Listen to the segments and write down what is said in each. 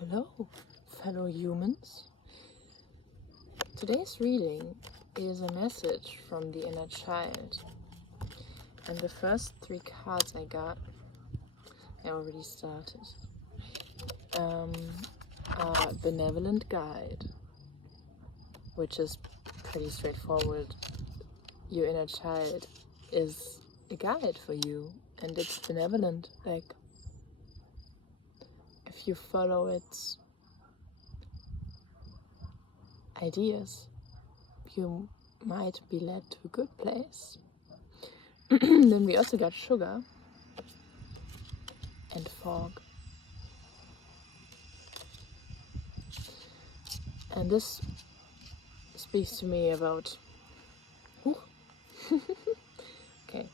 Hello, fellow humans. Today's reading is a message from the inner child. And the first 3 cards I got, I already started, are Benevolent Guide, which is pretty straightforward. Your inner child is a guide for you, and it's benevolent. Like, if you follow its ideas, you might be led to a good place. Then we also got Sugar and Fog. And this speaks to me about... Okay.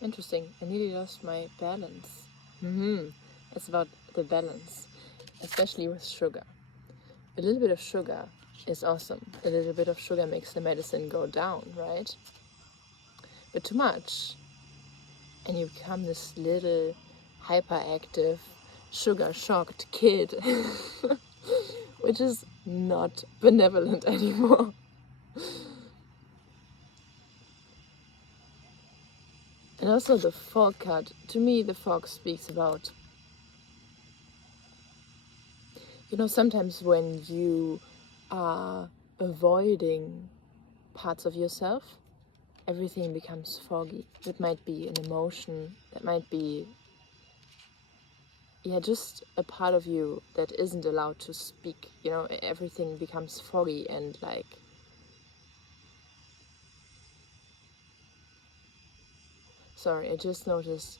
Interesting. I nearly lost my balance. It's about the balance, especially with sugar. A little bit of sugar is awesome. A little bit of sugar makes the medicine go down, right? But too much, and you become this little hyperactive, sugar-shocked kid, which is not benevolent anymore. And also the fog card. To me, the fog speaks about, sometimes when you are avoiding parts of yourself, everything becomes foggy. It might be an emotion, that might be, just a part of you that isn't allowed to speak. Everything becomes foggy and like, sorry, I just noticed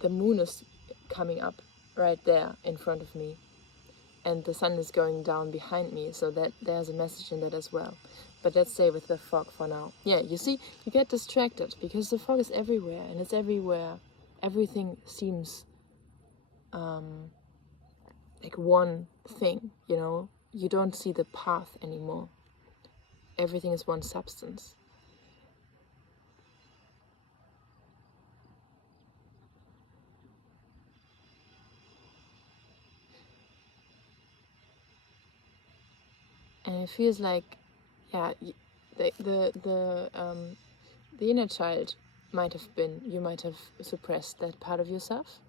the moon is coming up right there in front of me, and the sun is going down behind me, so that there's a message in that as well. But let's stay with the fog for now. Yeah, you see, you get distracted because the fog is everywhere, and it's everywhere. Everything seems like one thing, You don't see the path anymore. Everything is one substance. And it feels like, the inner child you might have suppressed that part of yourself.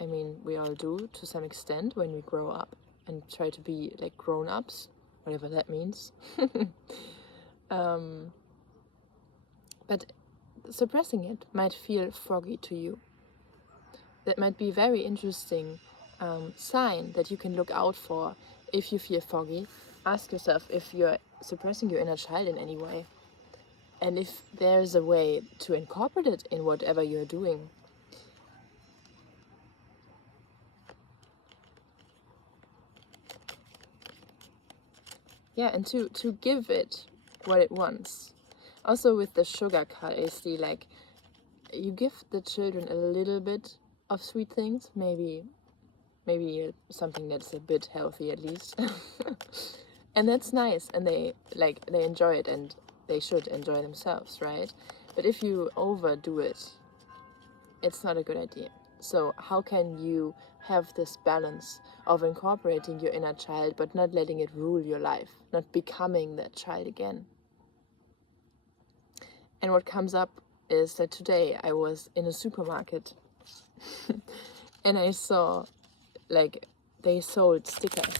I mean, we all do to some extent when we grow up and try to be like grown-ups, whatever that means. But suppressing it might feel foggy to you. That might be a very interesting sign that you can look out for if you feel foggy. Ask yourself if you're suppressing your inner child in any way, and if there's a way to incorporate it in whatever you're doing. Yeah, and to give it what it wants. Also with the sugar card, I see like you give the children a little bit of sweet things, maybe something that's a bit healthy at least. And that's nice, and they enjoy it, and they should enjoy themselves, right? But if you overdo it, it's not a good idea. So how can you have this balance of incorporating your inner child but not letting it rule your life, not becoming that child again? And what comes up is that today I was in a supermarket and I saw like they sold stickers.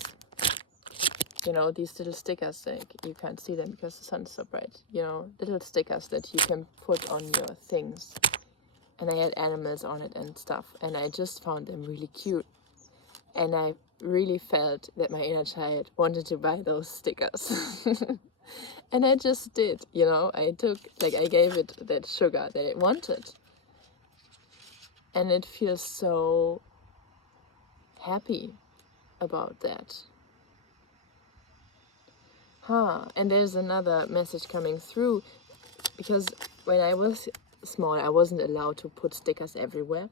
These little stickers, like you can't see them because the sun's so bright, little stickers that you can put on your things. And they had animals on it and stuff, and I just found them really cute. And I really felt that my inner child wanted to buy those stickers. And I just did, I gave it that sugar that it wanted. And it feels so happy about that. And there's another message coming through, because when I was small, I wasn't allowed to put stickers everywhere.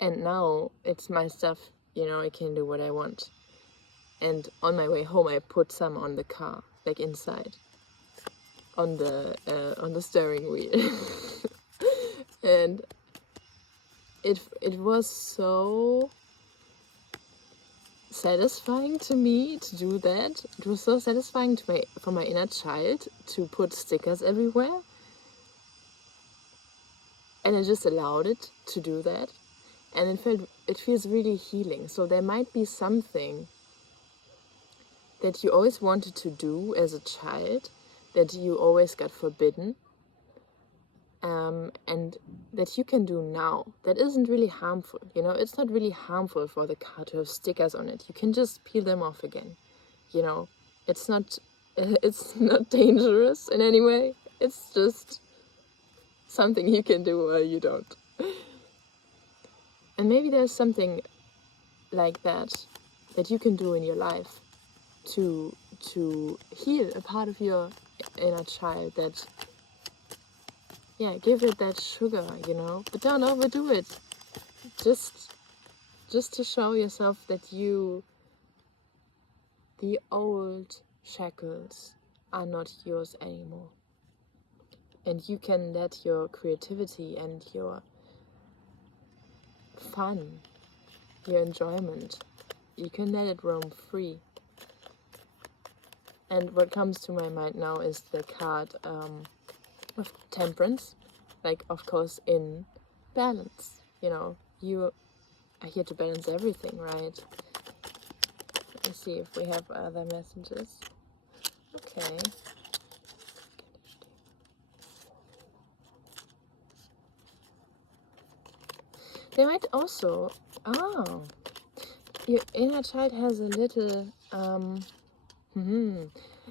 And now it's my stuff, I can do what I want. And on my way home, I put some on the car, like inside, on the steering wheel. And it was so satisfying to me to do that. It was so satisfying for my inner child to put stickers everywhere. And I just allowed it to do that. And it feels really healing. So there might be something that you always wanted to do as a child, that you always got forbidden, and that you can do now, that isn't really harmful. You know, it's not really harmful for the card to have stickers on it. You can just peel them off again. You know, it's not dangerous in any way. It's just something you can do or you don't. And maybe there's something like that you can do in your life to heal a part of your inner child, that, yeah, give it that sugar, you know, but don't overdo it. Just to show yourself that the old shackles are not yours anymore. And you can let your creativity and your fun, your enjoyment, you can let it roam free. And what comes to my mind now is the card of temperance, like, of course, in balance. You know, you are here to balance everything, right? Let me see if we have other messages. Okay. They might also, your inner child has a little,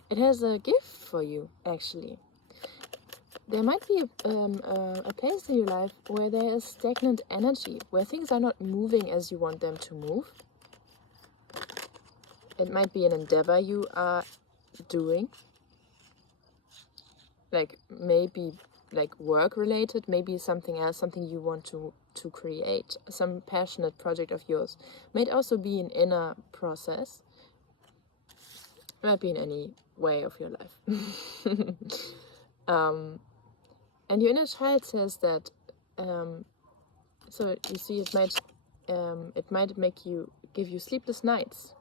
it has a gift for you, actually. There might be a place in your life where there is stagnant energy, where things are not moving as you want them to move. It might be an endeavor you are doing, like maybe like work related, maybe something else, something you want to create, some passionate project of yours. Might also be an inner process. It might be in any way of your life. And your inner child says that, so you see, it might give you sleepless nights.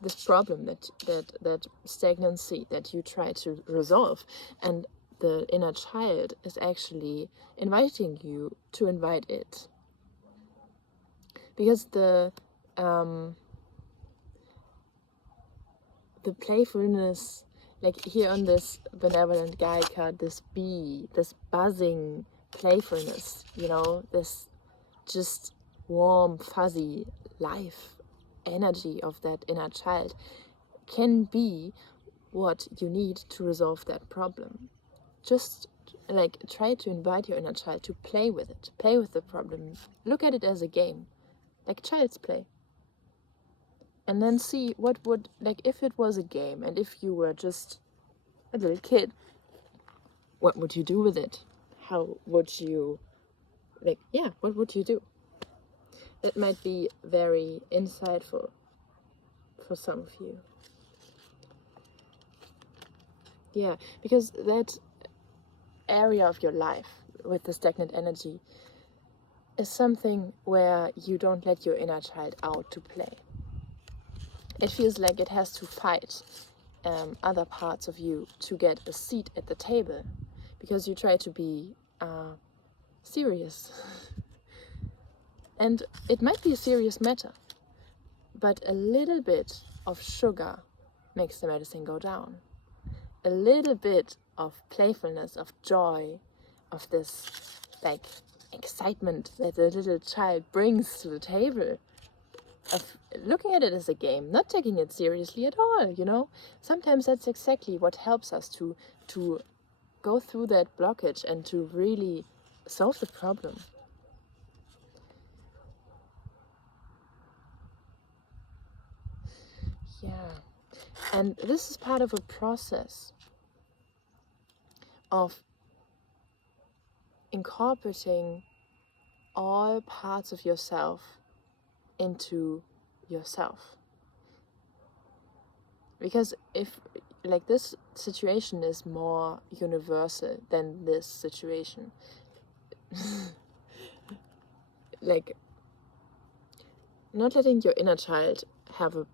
This problem, that stagnancy that you try to resolve, and the inner child is actually inviting you to invite it, because the playfulness, like here on this benevolent guide card, this bee, this buzzing playfulness, you know, this just warm, fuzzy life energy of that inner child can be what you need to resolve that problem. Just like try to invite your inner child to play with it, play with the problem, look at it as a game, like child's play. And then see what would, like, if it was a game and if you were just a little kid, what would you do with it? How would you, like, yeah, what would you do? That might be very insightful for some of you. Yeah, because that area of your life with the stagnant energy is something where you don't let your inner child out to play. It feels like it has to fight other parts of you to get a seat at the table, because you try to be serious. And it might be a serious matter, but a little bit of sugar makes the medicine go down. A little bit of playfulness, of joy, of this like excitement that the little child brings to the table, of looking at it as a game, not taking it seriously at all, you know. Sometimes that's exactly what helps us to go through that blockage and to really solve the problem. Yeah, and this is part of a process of incorporating all parts of yourself into yourself. Because if, like, this situation is more universal than this situation. Like, not letting your inner child have a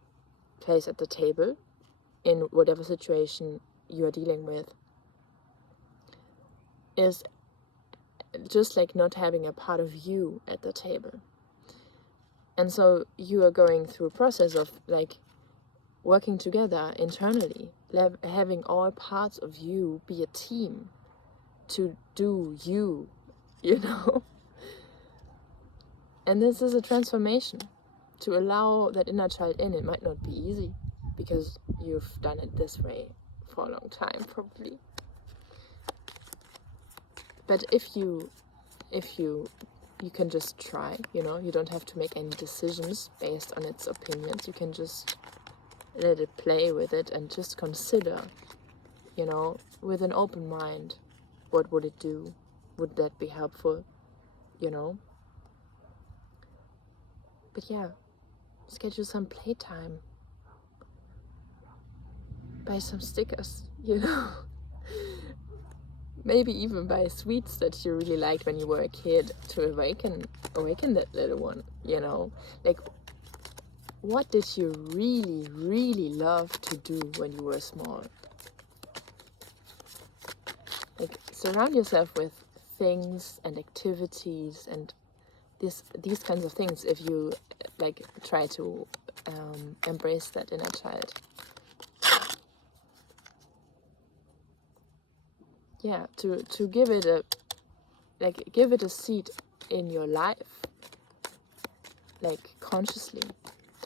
place at the table in whatever situation you are dealing with is just like not having a part of you at the table. And so you are going through a process of like working together internally, having all parts of you be a team to do you, you know? And this is a transformation to allow that inner child in. It might not be easy because you've done it this way for a long time, probably. But if you can just try, you know, you don't have to make any decisions based on its opinions. You can just let it play with it and just consider, you know, with an open mind, what would it do? Would that be helpful? You know? But yeah, schedule some playtime. Buy some stickers, you know? Maybe even buy sweets that you really liked when you were a kid to awaken that little one, you know? Like, what did you really, really love to do when you were small? Like, surround yourself with things and activities and these kinds of things if you like try to embrace that inner child. Yeah, to give it a seat in your life, like consciously.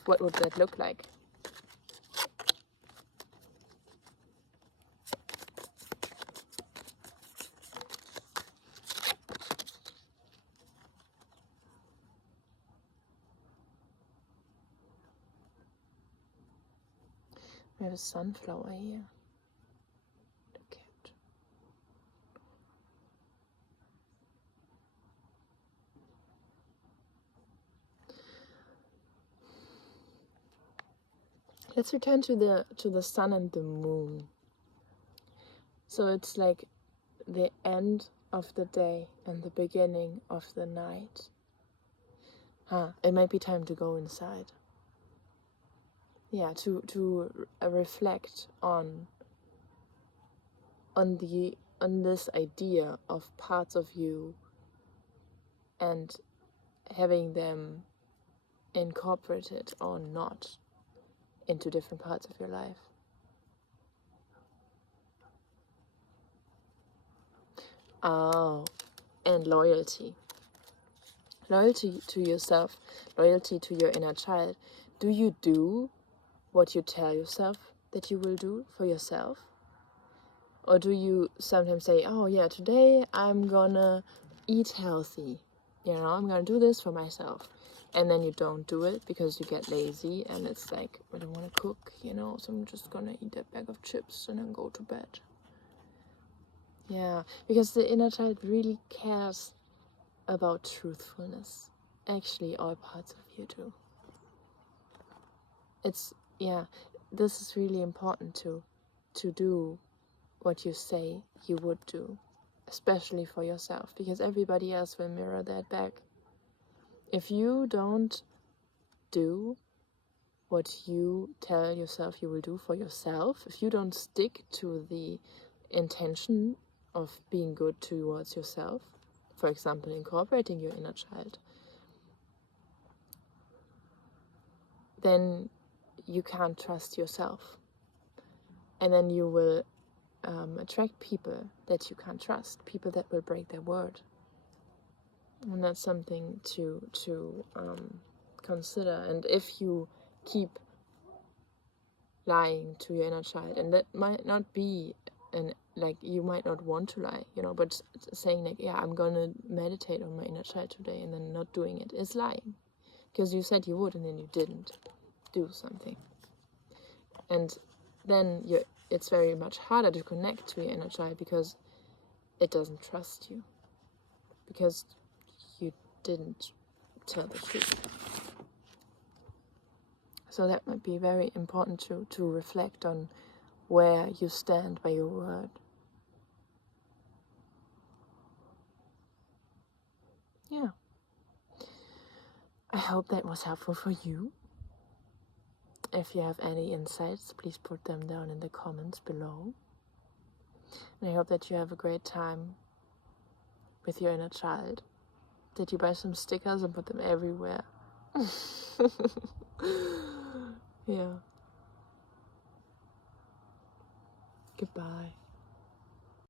What would that look like? We have a sunflower here. Look at. Let's return to the sun and the moon. So it's like the end of the day and the beginning of the night. It might be time to go inside. Yeah, to reflect on this idea of parts of you and having them incorporated or not into different parts of your life. Oh, and loyalty. Loyalty to yourself, loyalty to your inner child. Do you do what you tell yourself that you will do for yourself? Or do you sometimes say, oh yeah, today I'm gonna eat healthy. You know, I'm gonna do this for myself. And then you don't do it because you get lazy and it's like, I don't want to cook, you know, so I'm just gonna eat that bag of chips and then go to bed. Yeah, because the inner child really cares about truthfulness. Actually, all parts of you do. This is really important to do what you say you would do, especially for yourself, because everybody else will mirror that back. If you don't do what you tell yourself you will do for yourself, if you don't stick to the intention of being good towards yourself, for example, incorporating your inner child, then you can't trust yourself. And then you will attract people that you can't trust, people that will break their word. And that's something to consider. And if you keep lying to your inner child, and that might not be like you might not want to lie, you know, but saying like, yeah, I'm gonna meditate on my inner child today, and then not doing it is lying, because you said you would and then you didn't do something. And then it's very much harder to connect to your inner child because it doesn't trust you, because you didn't tell the truth. So that might be very important to reflect on where you stand by your word. Yeah. I hope that was helpful for you. If you have any insights, please put them down in the comments below. And I hope that you have a great time with your inner child. That you buy some stickers and put them everywhere. Yeah. Goodbye.